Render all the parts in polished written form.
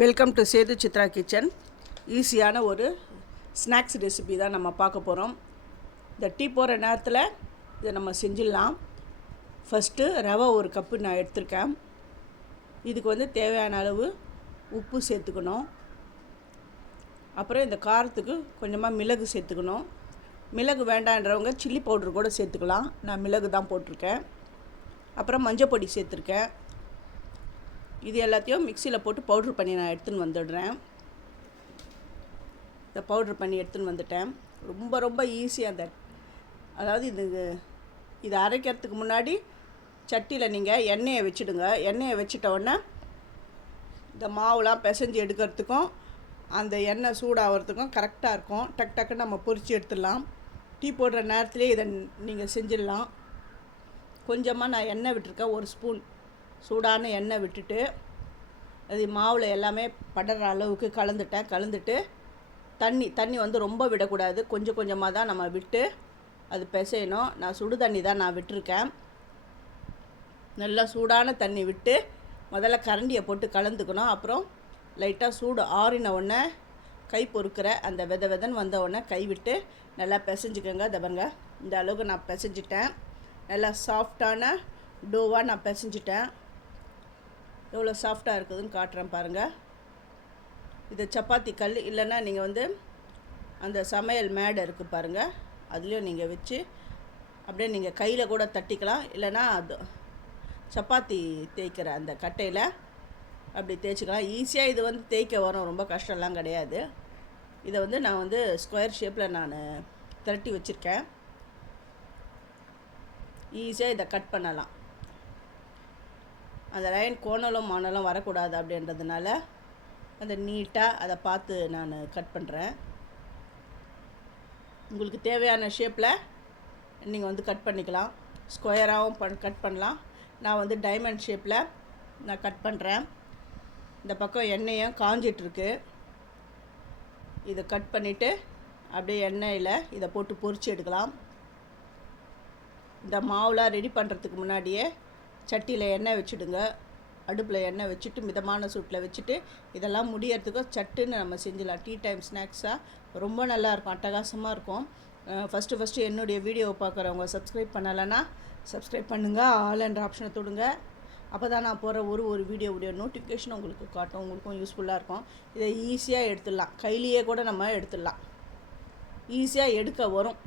Welcome to Sethu Chitra kitchen. ஈஸியான ஒரு snacks recipe தான் நம்ம பார்க்க போகிறோம். இந்த டீ போகிற நேரத்தில் இதை நம்ம செஞ்சிடலாம். ஃபஸ்ட்டு ரவை ஒரு கப்பு நான் எடுத்திருக்கேன். இதுக்கு வந்து தேவையான அளவு உப்பு சேர்த்துக்கணும். அப்புறம் இந்த காரத்துக்கு கொஞ்சமாக மிளகு சேர்த்துக்கணும். மிளகு வேண்டான்றவங்க சில்லி பவுட்ரு கூட சேர்த்துக்கலாம். நான் மிளகு தான் போட்டிருக்கேன். அப்புறம் மஞ்சள் பொடி சேர்த்துருக்கேன். இது எல்லாத்தையும் மிக்சியில் போட்டு பவுட்ரு பண்ணி நான் எடுத்துன்னு வந்துடுறேன். இந்த பவுட்ரு பண்ணி எடுத்துன்னு வந்துட்டேன். ரொம்ப ஈஸியாக அதாவது இது அரைக்கிறதுக்கு முன்னாடி சட்டியில் நீங்கள் எண்ணெயை வச்சுடுங்க. எண்ணெயை வச்சிட்ட உடனே இந்த மாவுலாம் பிசைஞ்சு எடுக்கிறதுக்கும் அந்த எண்ணெய் சூடாகிறதுக்கும் கரெக்டாக இருக்கும். டக்குன்னு நம்ம பொரித்து எடுத்துடலாம். டீ போடுற நேரத்துலேயே இதை நீங்கள் செஞ்சிடலாம். கொஞ்சமாக நான் எண்ணெய் விட்டுருக்கேன். ஒரு ஸ்பூன் சூடான எண்ணெய் விட்டுட்டு அது மாவில் எல்லாமே படுற அளவுக்கு கலந்துட்டு தண்ணி வந்து ரொம்ப விடக்கூடாது. கொஞ்சமாக தான் நம்ம விட்டு அது பிசையணும். நான் சுடு தண்ணி தான் நான் விட்டுருக்கேன். நல்லா சூடான தண்ணி விட்டு முதல்ல கரண்டியை போட்டு கலந்துக்கணும். அப்புறம் லைட்டாக சூடு ஆறின உடனே கை பொறுக்கிற அந்த வெதன்னு வந்த உடனே கை விட்டு நல்லா பிசைஞ்சுக்கோங்க. தவங்க இந்த அளவுக்கு நான் பிசைஞ்சிட்டேன். நல்லா சாஃப்டான டோவாக நான் பிசைஞ்சிட்டேன். எவ்வளோ சாஃப்டாக இருக்குதுன்னு காட்டுறேன் பாருங்கள். இது சப்பாத்தி கல் இல்லைன்னா நீங்கள் வந்து அந்த சமையல் மேடை இருக்குது பாருங்கள், அதுலேயும் நீங்கள் வச்சு அப்படியே நீங்கள் கையில் கூட தட்டிக்கலாம். இல்லைன்னா அது சப்பாத்தி தேய்க்கிற அந்த கட்டையில் அப்படி தேய்ச்சிக்கலாம். ஈஸியாக இது வந்து தேய்க்க வரும். ரொம்ப கஷ்டம்லாம் கிடையாது. இதை வந்து நான் வந்து ஸ்கொயர் ஷேப்பில் நான் திரட்டி வச்சுருக்கேன். ஈஸியாக இதை கட் பண்ணலாம். அந்த லைன் கோணலும் மானலும் வரக்கூடாது அப்படின்றதுனால அந்த நீட்டாக அதை பார்த்து நான் கட் பண்ணுறேன். உங்களுக்கு தேவையான ஷேப்பில் நீங்கள் வந்து கட் பண்ணிக்கலாம். ஸ்கொயராகவும் கட் பண்ணலாம். நான் வந்து டைமண்ட் ஷேப்பில் நான் கட் பண்ணுறேன். இந்த பக்கம் எண்ணெயும் காஞ்சிட்ருக்கு. இதை கட் பண்ணிவிட்டு அப்படியே எண்ணெயில் இதை போட்டு பொரித்து எடுக்கலாம். இந்த மாவுலாம் ரெடி பண்ணுறதுக்கு முன்னாடியே சட்டியில் எண்ணெய் வச்சுடுங்க. அடுப்பில் எண்ணெய் வச்சுட்டு மிதமான சூட்டில் வச்சுட்டு இதெல்லாம் முடியறதுக்கும் சட்டுன்னு நம்ம செஞ்சிடலாம். டீ டைம் ஸ்நாக்ஸாக ரொம்ப நல்லாயிருக்கும், அட்டகாசமாக இருக்கும். ஃபஸ்ட்டு என்னுடைய வீடியோவை பார்க்குறவங்க சப்ஸ்கிரைப் பண்ணலைன்னா சப்ஸ்கிரைப் பண்ணுங்கள். ஆல் என்ற ஆப்ஷனை தொடுங்க. அப்போ தான் நான் போகிற ஒரு வீடியோவுடைய நோட்டிஃபிகேஷன் உங்களுக்கு காட்டும். உங்களுக்கும் யூஸ்ஃபுல்லாக இருக்கும். இதை ஈஸியாக எடுத்துடலாம். கையிலேயே கூட நம்ம எடுத்துடலாம். ஈஸியாக எடுக்க வரும்.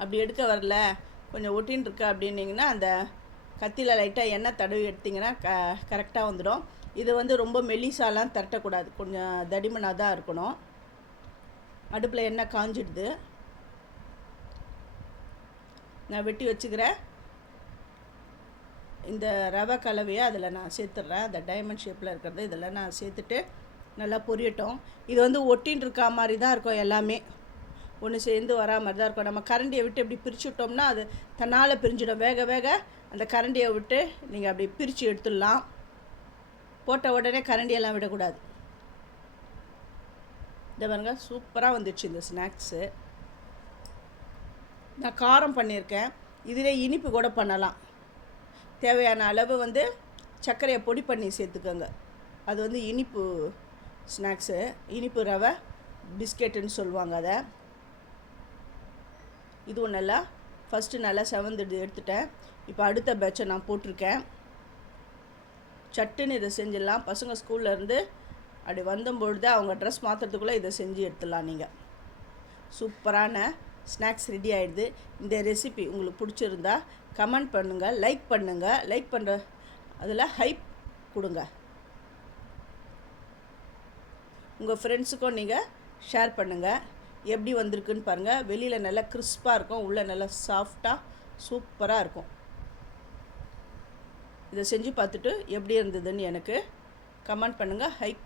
அப்படி எடுக்க வரல, கொஞ்சம் ஒட்டின்னு இருக்கு அப்படின்னிங்கன்னா அந்த கத்தியில் லைட்டாக எண்ணெய் தடவி எடுத்திங்கன்னா கரெக்டாக வந்துடும். இது வந்து ரொம்ப மெலிசாலாம் தரட்டக்கூடாது. கொஞ்சம் தடிமனாக தான் இருக்கணும். அடுப்பில் எண்ணெய் காஞ்சிடுது. நான் வெட்டி வச்சுக்கிறேன் இந்த ரவை கலவையை அதில் நான் சேர்த்துட்றேன். அந்த டைமண்ட் ஷேப்பில் இருக்கிறது இதில் நான் சேர்த்துட்டு நல்லா பொரியட்டும். இது வந்து ஒட்டின்னு இருக்கா மாதிரி தான் இருக்கும். எல்லாமே ஒன்று சேர்ந்து வரா மாதிரி தான் இருக்கும். நம்ம கரண்டியை விட்டு இப்படி பிரித்து விட்டோம்னா அது தன்னால் பிரிஞ்சிடும். வேக அந்த கரண்டியை விட்டு நீங்கள் அப்படி பிரித்து எடுத்துடலாம். போட்ட உடனே கரண்டியெல்லாம் விடக்கூடாது. இந்த பாருங்க, சூப்பராக வந்துடுச்சு இந்த ஸ்நாக்ஸு. நான் காரம் பண்ணியிருக்கேன். இதிலே இனிப்பு கூட பண்ணலாம். தேவையான அளவு வந்து சர்க்கரையை பொடி பண்ணி சேர்த்துக்கோங்க. அது வந்து இனிப்பு ஸ்நாக்ஸு. இனிப்பு ரவை பிஸ்கெட்டுன்னு சொல்லுவாங்க அதை. இதுவும் நல்லா ஃபஸ்ட்டு நல்லா செவந்துடு எடுத்துட்டேன். இப்போ அடுத்த பேட்சை நான் போட்டிருக்கேன். சட்டுன்னு இதை செஞ்சிடலாம். பசங்க ஸ்கூல்லேருந்து அப்படி வந்தபொழுது அவங்க ட்ரெஸ் மாற்றுறதுக்குள்ளே இதை செஞ்சு எடுத்துடலாம். நீங்கள் சூப்பரான ஸ்நாக்ஸ் ரெடி ஆகிடுது. இந்த ரெசிபி உங்களுக்கு பிடிச்சிருந்தா கமெண்ட் பண்ணுங்கள், லைக் பண்ணுங்கள். லைக் பண்ணுற அதில் ஹைப் கொடுங்க. உங்கள் ஃப்ரெண்ட்ஸுக்கும் நீங்கள் ஷேர் பண்ணுங்கள். எப்படி வந்திருக்குன்னு பாருங்கள். வெளியில் நல்லா கிறிஸ்பாக இருக்கும், உள்ளே நல்லா சாஃப்டாக சூப்பராக இருக்கும். இதை செஞ்சு பார்த்துட்டு எப்படி இருந்ததுன்னு எனக்கு கமெண்ட் பண்ணுங்கள், ஹைப்